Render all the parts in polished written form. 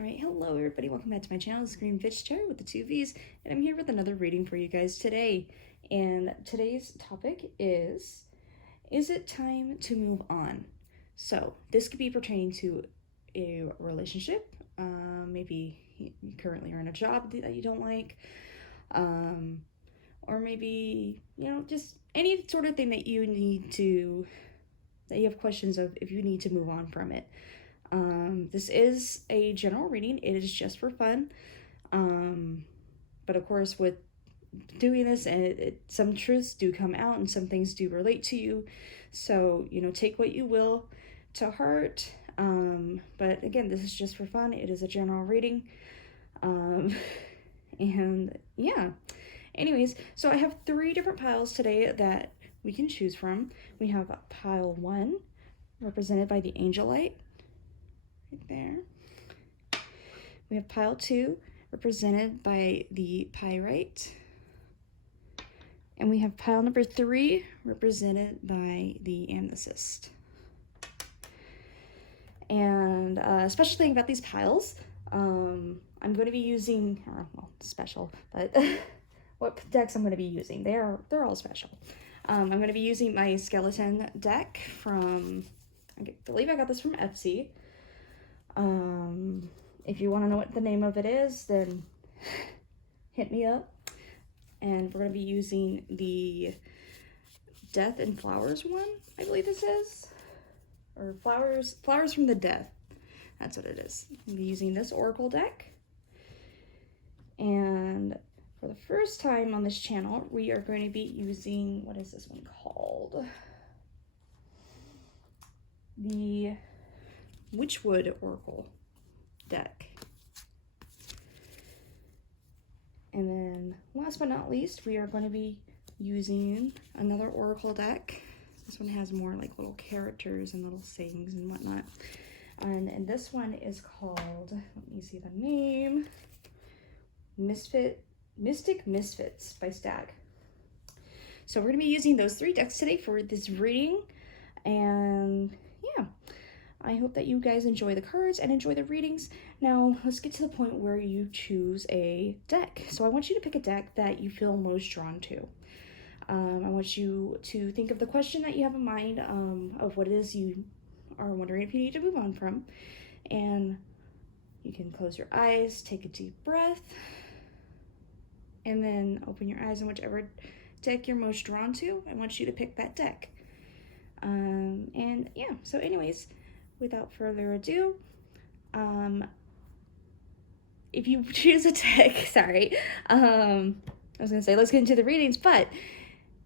All right, hello everybody, welcome back to my channel. This is Green Cherry with the 2 V's, and I'm here with another reading for you guys today. And today's topic is it time to move on? So this could be pertaining to a relationship. Maybe you currently are in a job that you don't like, or maybe, just any sort of thing that you have questions of if you need to move on from it. This is a general reading. It is just for fun. But of course, with doing this, and some truths do come out and some things do relate to you. So, take what you will to heart. But again, this is just for fun. It is a general reading. And yeah. Anyways, so I have 3 different piles today that we can choose from. We have pile 1, represented by the angel light. Right there. We have pile 2, represented by the pyrite. And we have pile number 3, represented by the amethyst. And special thing about these piles, I'm going to be using, special, but what decks I'm going to be using, they're all special. I'm going to be using my skeleton deck from, I believe I got this from Etsy. If you want to know what the name of it is, then hit me up. And we're going to be using the Death and Flowers one, I believe this is. Or Flowers from the Death. That's what it is. I'm be using this Oracle deck. And for the first time on this channel, we are going to be using, what is this one called? The Witchwood Oracle deck. And then last but not least, we are going to be using another Oracle deck. This one has more like little characters and little sayings and whatnot. And this one is called, let me see the name, Mystic Misfits by Stag. So we're going to be using those 3 decks today for this reading. And yeah, I hope that you guys enjoy the cards and enjoy the readings. Now, let's get to the point where you choose a deck. So I want you to pick a deck that you feel most drawn to. I want you to think of the question that you have in mind, of what it is you are wondering if you need to move on from. And you can close your eyes, take a deep breath, and then open your eyes, and whichever deck you're most drawn to, I want you to pick that deck. And yeah, so anyways, without further ado, if you choose a deck, sorry, I was gonna say let's get into the readings, but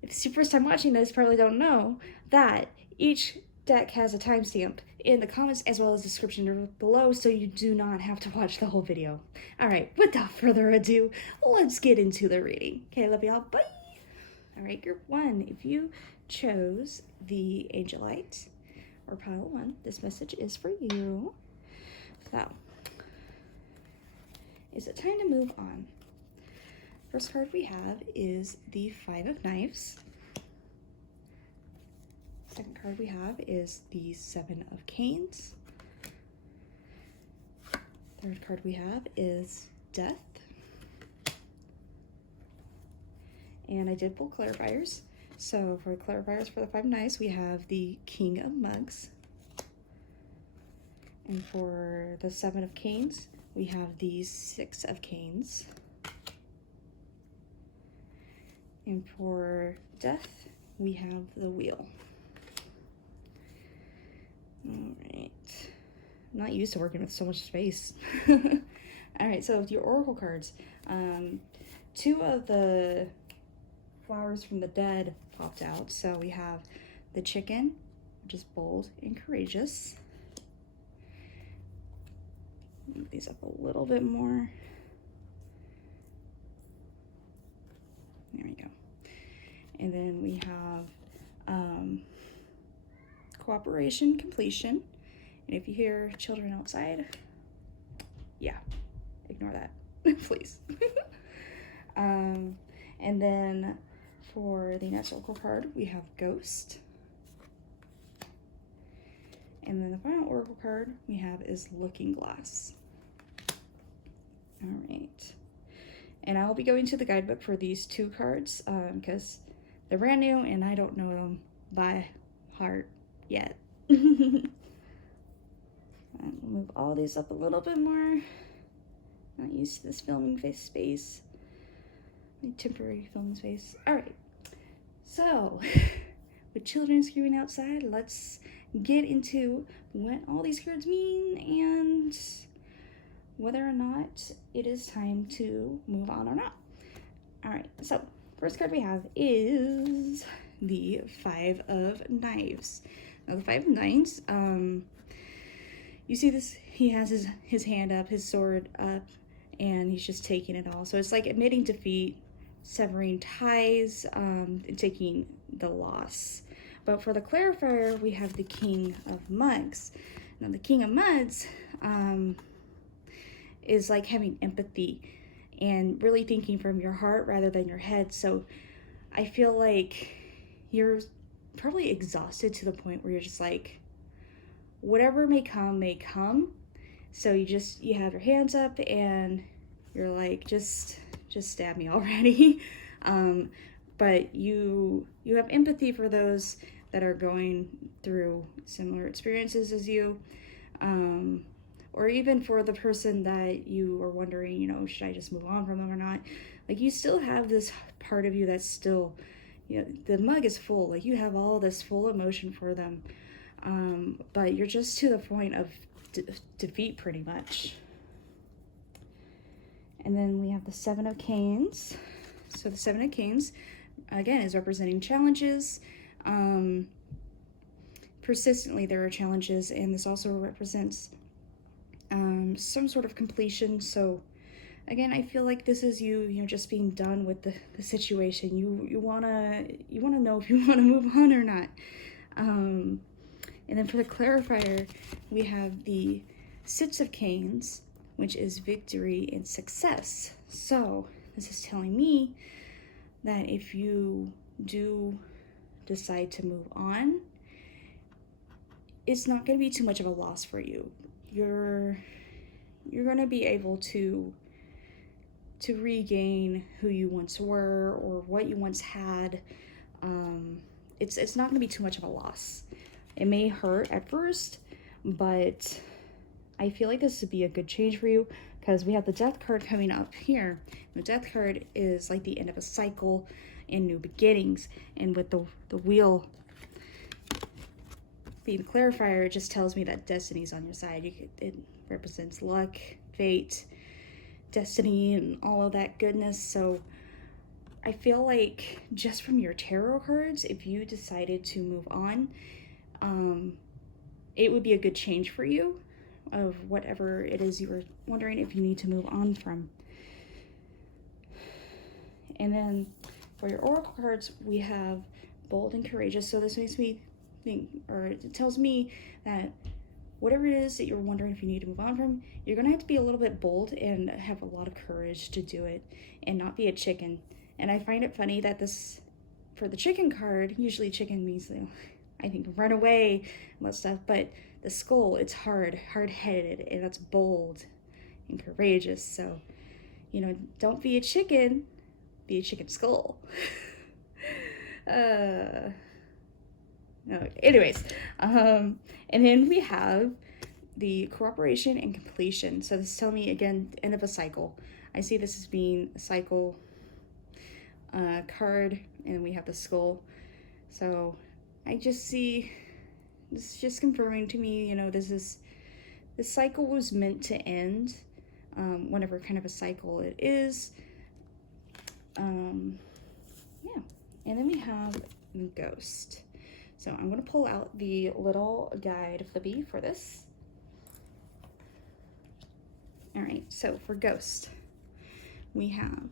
if it's your first time watching this, you probably don't know that each deck has a timestamp in the comments as well as description below, so you do not have to watch the whole video. All right, without further ado, let's get into the reading. Okay, love y'all, bye. All right, group 1, if you chose the Angelite or pile 1, this message is for you. So, is it time to move on? First card we have is the 5 of Knives. Second card we have is the 7 of Canes. Third card we have is Death. And I did pull clarifiers. So for clarifiers for the 5 of Knives, we have the King of Mugs. And for the 7 of Canes, we have the 6 of Canes. And for Death, we have the Wheel. All right. I'm not used to working with so much space. All right, so with your Oracle cards, 2 of the Flowers from the Dead popped out. So we have the Chicken, which is bold and courageous. Move these up a little bit more. There we go. And then we have Cooperation, Completion. And if you hear children outside, yeah, ignore that, please. And then for the next Oracle card, we have Ghost. And then the final Oracle card we have is Looking Glass. All right. And I'll be going to the guidebook for these 2 cards because they're brand new and I don't know them by heart yet. And we'll move all these up a little bit more. Not used to this filming space. My temporary filming space. All right. So, with children screaming outside, let's get into what all these cards mean and whether or not it is time to move on or not. All right, so first card we have is the 5 of Knives. Now the 5 of Knives, you see this, he has his hand up, his sword up, and he's just taking it all. So it's like admitting defeat, severing ties, and taking the loss. But for the clarifier, we have the King of Mugs. Now the King of Mugs is like having empathy and really thinking from your heart rather than your head. So I feel like you're probably exhausted to the point where you're just like, whatever may come, may come. So you have your hands up and you're like, just stab me already. But you have empathy for those that are going through similar experiences as you, or even for the person that you are wondering, you know, should I just move on from them or not? Like, you still have this part of you that's still, you know, the mug is full. Like, you have all this full emotion for them, but you're just to the point of defeat pretty much. And then we have the 7 of Canes. So the 7 of Canes, again, is representing challenges. Persistently, there are challenges, and this also represents some sort of completion. So again, I feel like this is you know, just being done with the situation. You wanna know if you want to move on or not. And then for the clarifier, we have the 6 of Canes, which is victory and success. So this is telling me that if you do decide to move on, it's not going to be too much of a loss for you. You're going to be able to regain who you once were or what you once had. It's not going to be too much of a loss. It may hurt at first, but I feel like this would be a good change for you because we have the Death card coming up here. The Death card is like the end of a cycle and new beginnings. And with the wheel being the clarifier, it just tells me that destiny's on your side. It represents luck, fate, destiny, and all of that goodness. So I feel like just from your tarot cards, if you decided to move on, it would be a good change for you of whatever it is you were wondering if you need to move on from. And then for your oracle cards, we have bold and courageous. So this makes me think, or it tells me that whatever it is that you're wondering if you need to move on from, you're gonna have to be a little bit bold and have a lot of courage to do it and not be a chicken. And I find it funny that this, for the chicken card, usually chicken means, you know, I think run away and that stuff, but the skull, it's hard-headed, and that's bold and courageous. So, you know, don't be a chicken, be a chicken skull. No, anyways, and then we have the cooperation and completion. So this is telling me, again, the end of a cycle. I see this as being a cycle card, and we have the skull. So I just see, this is just confirming to me, you know, this cycle was meant to end, whenever kind of a cycle it is. Yeah, and then we have Ghost. So I'm going to pull out the little guide flippy for this. All right, so for Ghost, we have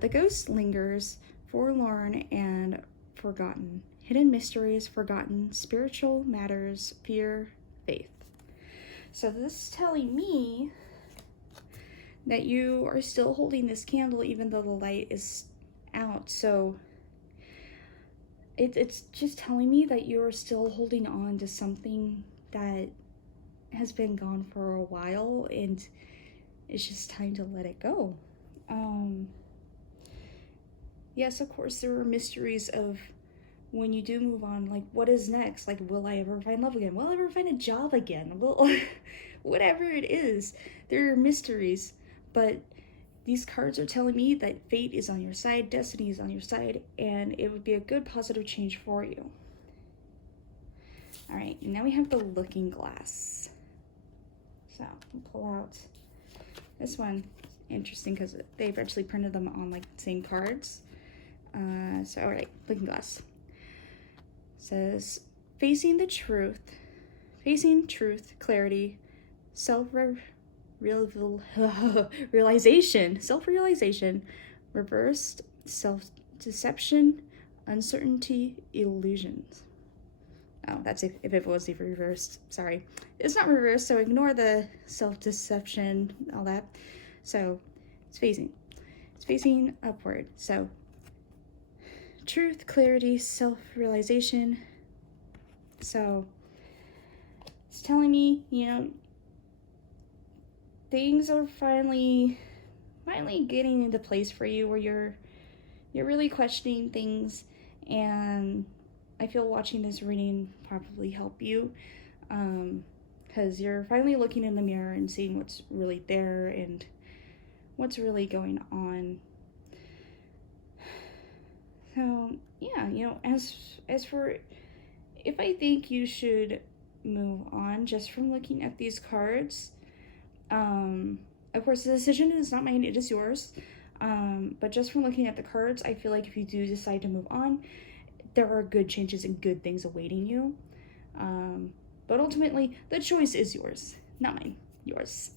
the ghost lingers, forlorn and forgotten, hidden mysteries, forgotten, spiritual matters, fear, faith. So this is telling me that you are still holding this candle even though the light is out. So it's just telling me that you're still holding on to something that has been gone for a while, and it's just time to let it go. Yes, of course, there are mysteries of when you do move on, like, what is next? Like, will I ever find love again? Will I ever find a job again? Will, whatever it is, there are mysteries. But these cards are telling me that fate is on your side, destiny is on your side, and it would be a good positive change for you. All right, now we have the looking glass. So we'll pull out this one. Interesting because they've actually printed them on like the same cards. So all right, looking glass. Says facing truth, clarity, self-realization, reversed self-deception, uncertainty, illusions. Oh, that's if it was reversed. Sorry. It's not reversed, so ignore the self-deception, all that. So it's facing upward. So truth, clarity, self-realization. So it's telling me, you know, things are finally getting into place for you, where you're really questioning things, and I feel watching this reading probably help you, because you're finally looking in the mirror and seeing what's really there and what's really going on. So yeah, you know, as for if I think you should move on just from looking at these cards, of course the decision is not mine, it is yours, but just from looking at the cards, I feel like if you do decide to move on, there are good changes and good things awaiting you, but ultimately the choice is yours, not mine. Yours.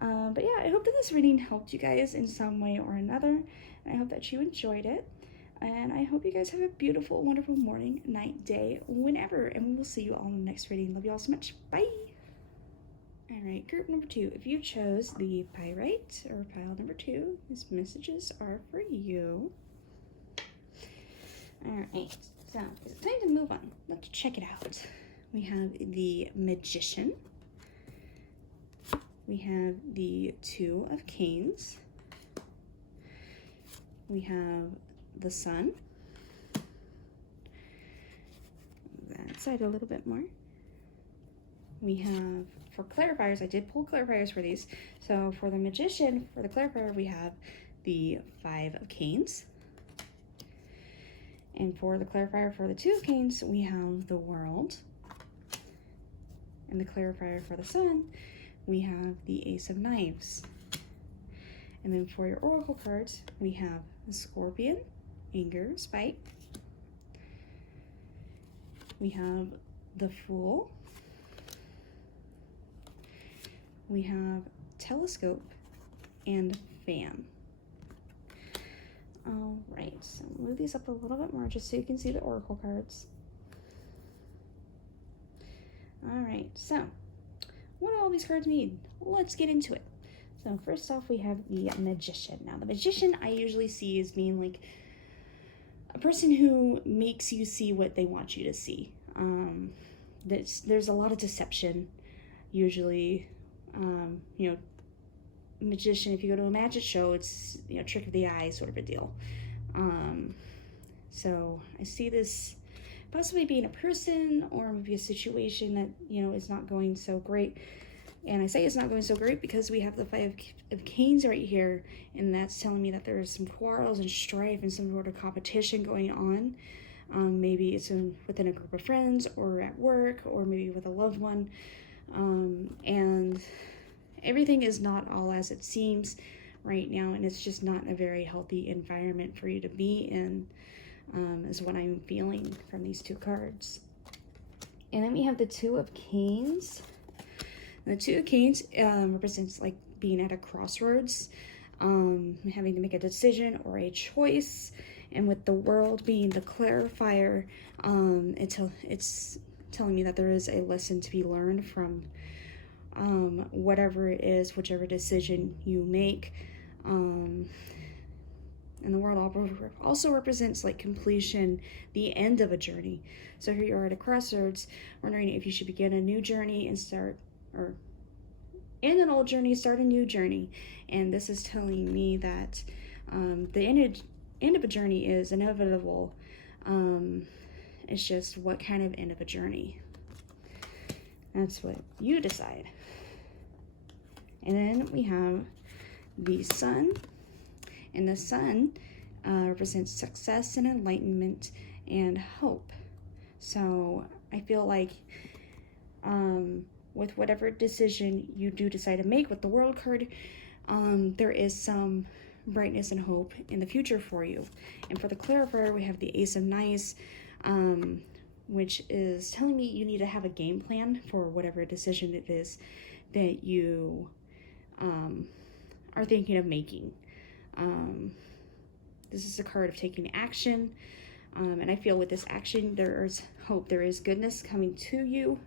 But yeah, I hope that this reading helped you guys in some way or another, and I hope that you enjoyed it, and I hope you guys have a beautiful, wonderful morning, night, day, whenever, and we will see you all in the next reading. Love you all so much. Bye. All right, group number 2. If you chose the pyrite or pile number 2, these messages are for you. All right, so it's time to move on. Let's check it out. We have the Magician. We have the 2 of Canes. We have the Sun. That side a little bit more. We have, for clarifiers, I did pull clarifiers for these. So for the Magician, for the clarifier, we have the 5 of Canes. And for the clarifier for the 2 of Canes, we have the World. And the clarifier for the Sun, we have the Ace of Knives. And then for your oracle cards, we have the Scorpion, Anger, Spite. We have the Fool. We have Telescope and Fan. All right, so move these up a little bit more just so you can see the oracle cards. All right, so what do all these cards mean? Let's get into it. So first off, we have the Magician. Now, the Magician I usually see as being like a person who makes you see what they want you to see. There's a lot of deception, usually. You know, magician, if you go to a magic show, it's, you know, trick of the eye sort of a deal. So I see this possibly being a person or maybe a situation that, you know, is not going so great. And I say it's not going so great because we have the 5 of Canes right here, and that's telling me that there's some quarrels and strife and some sort of competition going on. Maybe it's within a group of friends or at work or maybe with a loved one. And everything is not all as it seems right now, and it's just not a very healthy environment for you to be in, is what I'm feeling from these 2 cards. And then we have the 2 of Canes. And the 2 of Canes represents like being at a crossroads, having to make a decision or a choice. And with the World being the clarifier, it's telling me that there is a lesson to be learned from whatever it is, whichever decision you make. And the World also represents like completion, the end of a journey. So here you are at a crossroads, wondering if you should begin a new journey and start, or end an old journey, start a new journey. And this is telling me that the end of a journey is inevitable. It's just what kind of end of a journey. That's what you decide. And then we have the sun. And the sun represents success and enlightenment and hope. So I feel like with whatever decision you do decide to make with the world card, there is some brightness and hope in the future for you. And for the clarifier, we have the Ace of Knights, which is telling me you need to have a game plan for whatever decision it is that you are thinking of making. This is a card of taking action, and I feel with this action there is hope, there is goodness coming to you,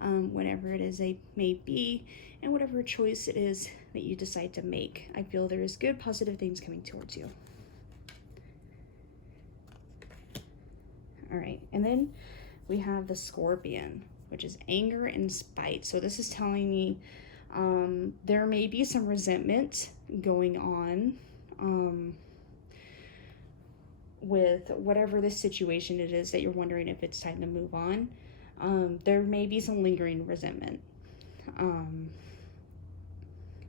whatever it is it may be, and whatever choice it is that you decide to make. I feel there is good, positive things coming towards you. All right, and then we have the Scorpion, which is anger and spite. So this is telling me there may be some resentment going on with whatever this situation it is that you're wondering if it's time to move on. There may be some lingering resentment.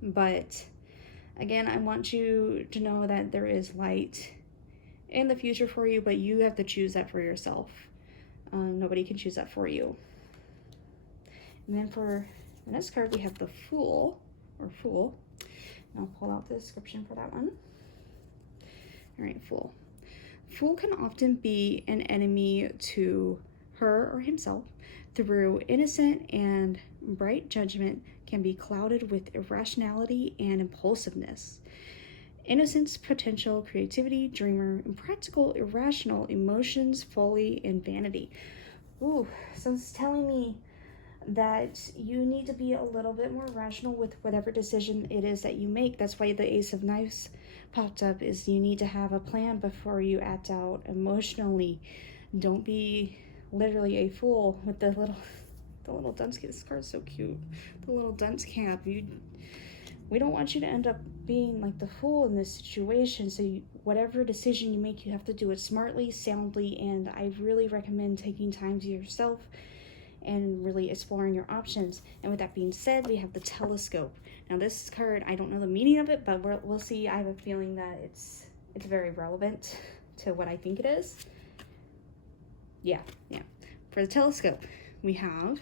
But again, I want you to know that there is light in the future for you, but you have to choose that for yourself. Nobody can choose that for you. And then for the next card, we have the Fool, or Fool. I'll pull out the description for that one. All right, Fool. Fool can often be an enemy to her or himself. Through innocent and bright judgment can be clouded with irrationality and impulsiveness. Innocence, potential, creativity, dreamer, impractical, irrational, emotions, folly, and vanity. Ooh, so it's telling me that you need to be a little bit more rational with whatever decision it is that you make. That's why the Ace of Knives popped up, is you need to have a plan before you act out emotionally. Don't be literally a fool with the little dunce cap. This card's so cute. The little dunce cap. We don't want you to end up being like the fool in this situation. So whatever decision you make, you have to do it smartly, soundly, and I really recommend taking time to yourself and really exploring your options. And with that being said, we have the Telescope. Now this card, I don't know the meaning of it, but we'll see. I have a feeling that it's very relevant to what I think it is. Yeah. For the Telescope, we have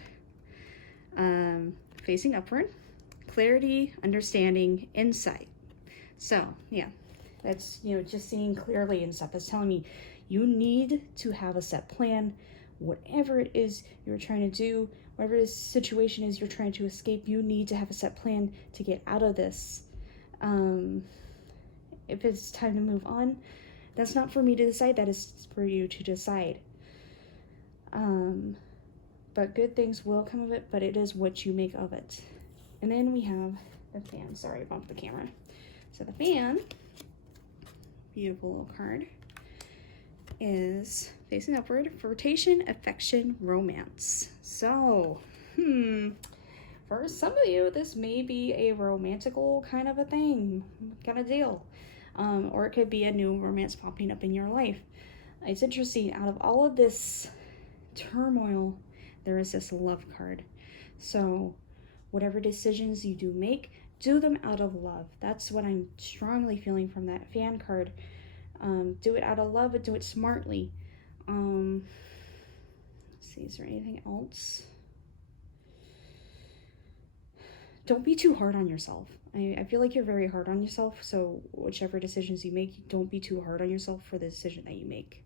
facing upward, clarity, understanding, insight. So yeah, that's, just seeing clearly and stuff. That's telling me you need to have a set plan. Whatever it is you're trying to do, whatever this situation is you're trying to escape, you need to have a set plan to get out of this. If it's time to move on, that's not for me to decide. That is for you to decide. But good things will come of it, but it is what you make of it. And then we have the Fan. Sorry, I bumped the camera. So the Fan, beautiful little card, is facing upward, flirtation, affection, romance. So, for some of you, this may be a romantical kind of a thing, kind of deal. Or it could be a new romance popping up in your life. It's interesting, out of all of this turmoil, there is this love card. So whatever decisions you do make, do them out of love. That's what I'm strongly feeling from that Fan card. Do it out of love, but do it smartly. Let's see, is there anything else? Don't be too hard on yourself. I feel like you're very hard on yourself, so whichever decisions you make, don't be too hard on yourself for the decision that you make.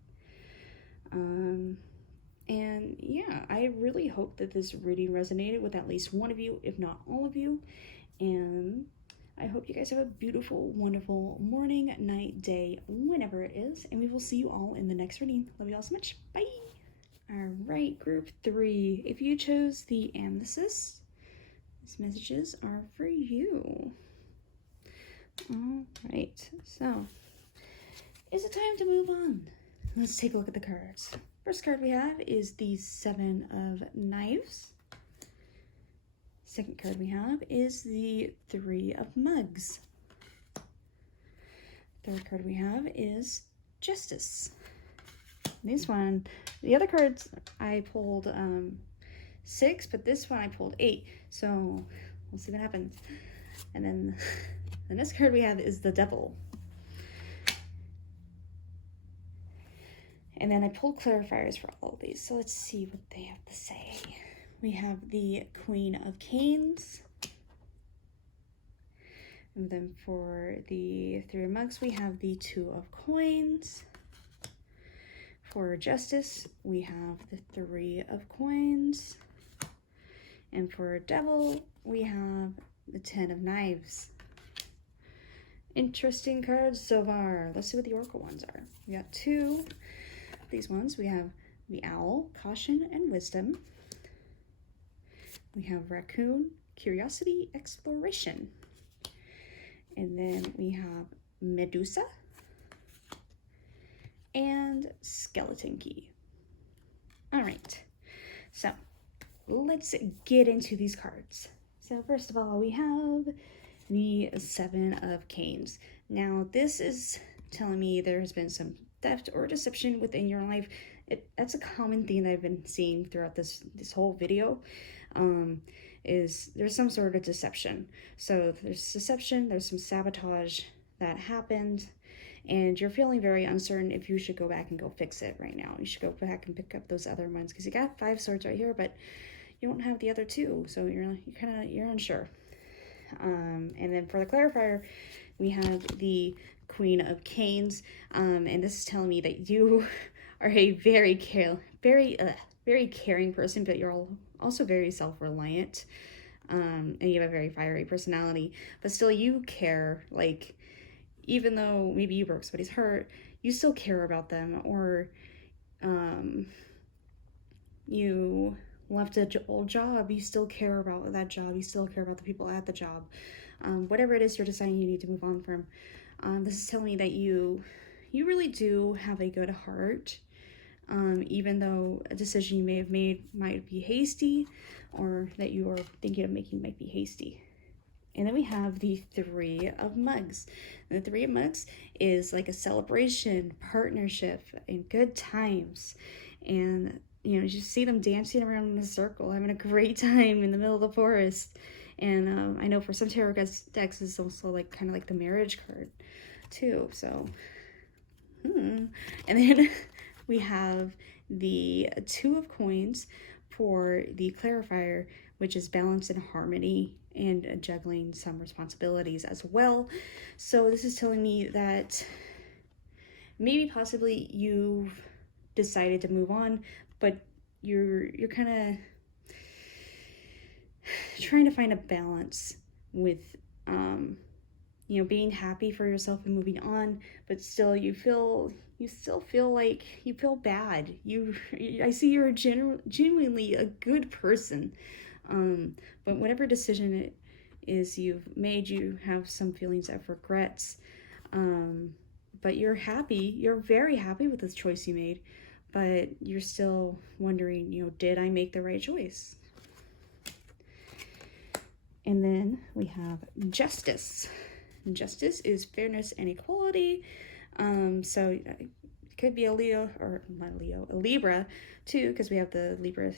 And yeah, I really hope that this reading resonated with at least one of you, if not all of you. And I hope you guys have a beautiful, wonderful morning, night, day, whenever it is. And we will see you all in the next reading. Love you all so much. Bye. All right, group 3. If you chose the amethyst, these messages are for you. All right, so is it time to move on? Let's take a look at the cards. First card we have is the 7 of Knives. Second card we have is the Three of Mugs. Third card we have is Justice. This one, the other cards I pulled 6, but this one I pulled 8. So we'll see what happens. And then the next card we have is the Devil. And then I pulled clarifiers for all of these. So let's see what they have to say. We have the Queen of Canes. And then for the Three of Mugs, we have the Two of Coins. For Justice, we have the Three of Coins. And for Devil, we have the Ten of Knives. Interesting cards so far. Let's see what the Oracle ones are. We got 2 of these ones. We have the Owl, Caution and Wisdom. We have Raccoon, Curiosity, Exploration. And then we have Medusa and Skeleton Key. All right, so let's get into these cards. So first of all, we have the Seven of Canes. Now, this is telling me there has been some theft or deception within your life. That's a common theme that I've been seeing throughout this whole video. Is there's some sort of deception. So there's deception, there's some sabotage that happened, and you're feeling very uncertain if you should go back and go fix it right now. You should go back and pick up those other ones, because you got 5 swords right here, but you don't have the other 2, so you're unsure. And then for the clarifier, we have the Queen of Canes, and this is telling me that you are a very caring person, but you're also very self-reliant, and you have a very fiery personality, but still you care. Like, even though maybe you broke somebody's heart, you still care about them, or you left an old job, you still care about that job, you still care about the people at the job. Whatever it is you're deciding you need to move on from, this is telling me that you really do have a good heart, even though a decision you may have made might be hasty, or that you are thinking of making might be hasty. And then we have the Three of Mugs. And the Three of Mugs is like a celebration, partnership, and good times. And you just see them dancing around in a circle, having a great time in the middle of the forest. And I know for some tarot decks, it's also like kind of like the marriage card too. So, and then we have the Two of Coins for the clarifier, which is balance and harmony, and juggling some responsibilities as well. So this is telling me that maybe possibly you've decided to move on, but you're kind of trying to find a balance with being happy for yourself and moving on, but still you still feel like you feel bad. I see you're genuinely a good person, but whatever decision it is you've made, you have some feelings of regrets, but you're very happy with this choice you made, but you're still wondering, did I make the right choice? And then we have Justice. Justice is fairness and equality. So it could be a Leo, or not Leo, a Libra too, because we have the Libra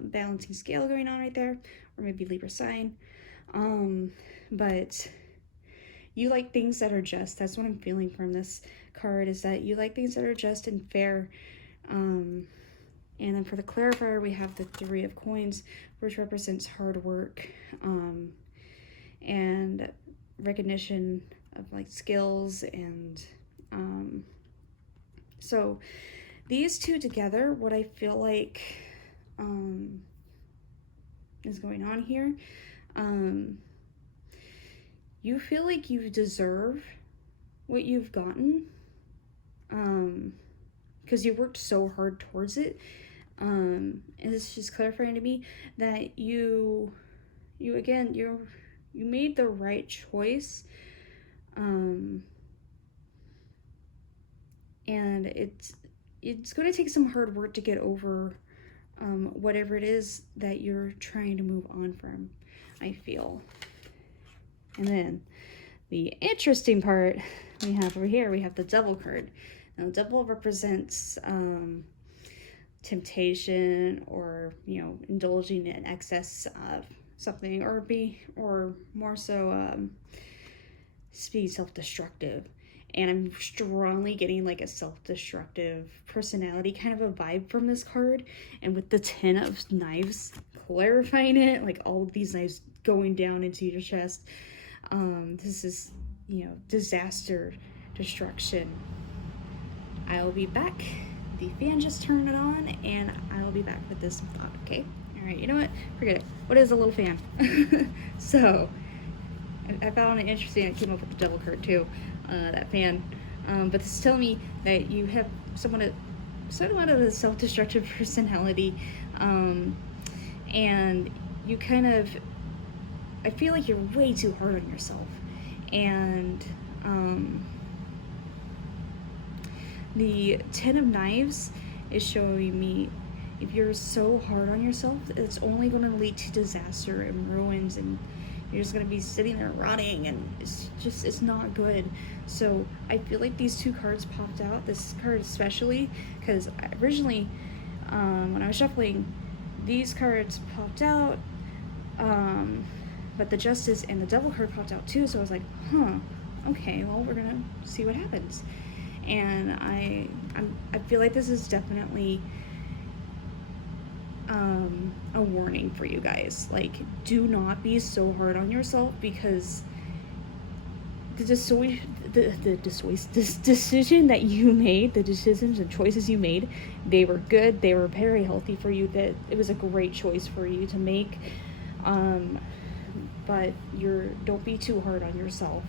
balancing scale going on right there, or maybe Libra sign. But you like things that are just. That's what I'm feeling from this card, is that you like things that are just and fair. And then for the clarifier, we have the Three of Coins, which represents hard work, and recognition of like skills. And so these two together, what I feel like is going on here, you feel like you deserve what you've gotten, because you worked so hard towards it. And it's just clarifying to me that you made the right choice, and it's going to take some hard work to get over whatever it is that you're trying to move on from. I feel. And then the interesting part we have over here, we have the Devil card. Now, the Devil represents temptation, or, you know, indulging in excess of something, or more so be self-destructive. And I'm strongly getting like a self-destructive personality kind of a vibe from this card. And with the 10 of knives clarifying it, like all of these knives going down into your chest, this is, you know, disaster, destruction. I will be back. The fan just turned it on, and I will be back with this thought, okay? All right, you know what? Forget it. What is a little fan? So, I found it interesting. I came up with the Devil card too, that fan. But this is telling me that you have somewhat of a self-destructive personality, and you kind of, I feel like you're way too hard on yourself. And the 10 of Knives is showing me if you're so hard on yourself, it's only going to lead to disaster and ruins, and you're just going to be sitting there rotting, and it's not good. So I feel like these two cards popped out, this card especially, because originally when I was shuffling, these cards popped out, but the Justice and the Devil card popped out too, so I was like, okay, well, we're gonna see what happens. And I feel like this is definitely a warning for you guys. Like, do not be so hard on yourself, because the decision that you made, the decisions and choices you made, they were good, they were very healthy for you, that it was a great choice for you to make. But don't be too hard on yourself,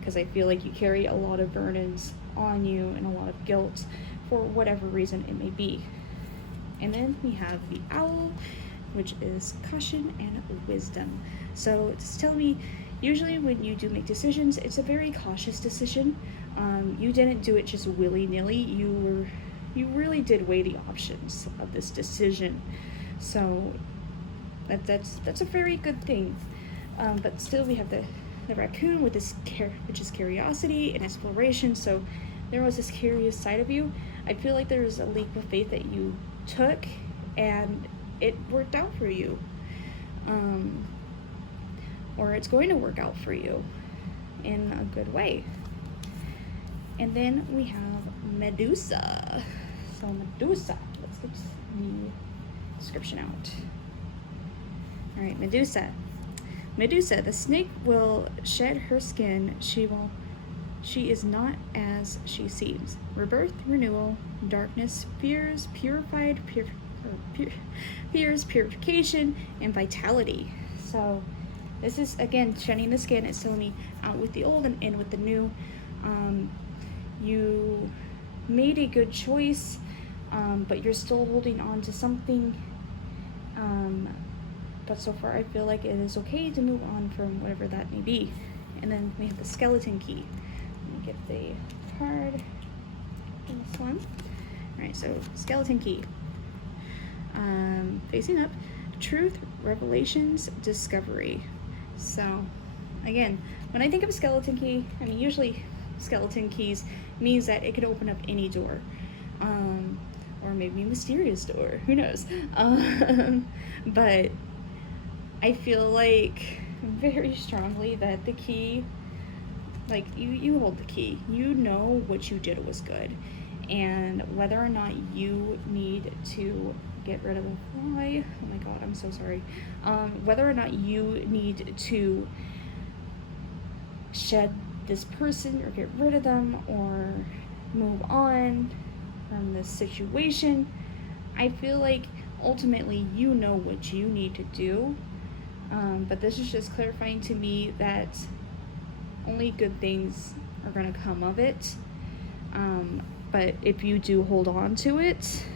because I feel like you carry a lot of burdens on you and a lot of guilt for whatever reason it may be. And then we have the Owl, which is caution and wisdom. So it's telling me, usually when you do make decisions, it's a very cautious decision. You didn't do it just willy-nilly. You really did weigh the options of this decision. So that's a very good thing. But still, we have the raccoon with this which is curiosity and exploration. So there was this curious side of you. I feel like there was a leap of faith that you took, and it worked out for you, or it's going to work out for you in a good way. And then we have Medusa. So Medusa, let's get the description out. All right, Medusa, the snake will shed her skin. She is not as she seems. Rebirth, renewal, darkness, fears, purification, and vitality. So this is, again, shedding the skin. It's telling me out with the old and in with the new. You made a good choice, but you're still holding on to something. But so far, I feel like it is okay to move on from whatever that may be. And then we have the skeleton key. Let me get the card. This one. All right, so skeleton key. Facing up, truth, revelations, discovery. So, again, when I think of a skeleton key, I mean, usually skeleton keys means that it could open up any door. Or maybe a mysterious door, who knows? But I feel like very strongly that the key, like, you hold the key. You know what you did was good. And whether or not you need to get rid of the fly, oh my god, I'm so sorry. Whether or not you need to shed this person or get rid of them or move on from this situation, I feel like ultimately you know what you need to do. But this is just clarifying to me that only good things are going to come of it. But if you do hold on to it,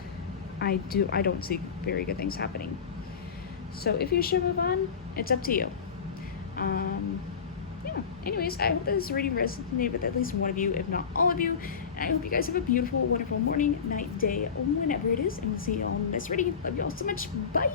I don't see very good things happening. So if you should move on, it's up to you. Yeah, anyways, I hope that this reading resonated with at least one of you, if not all of you. And I hope you guys have a beautiful, wonderful morning, night, day, whenever it is. And we'll see you all in the next reading. Love you all so much. Bye!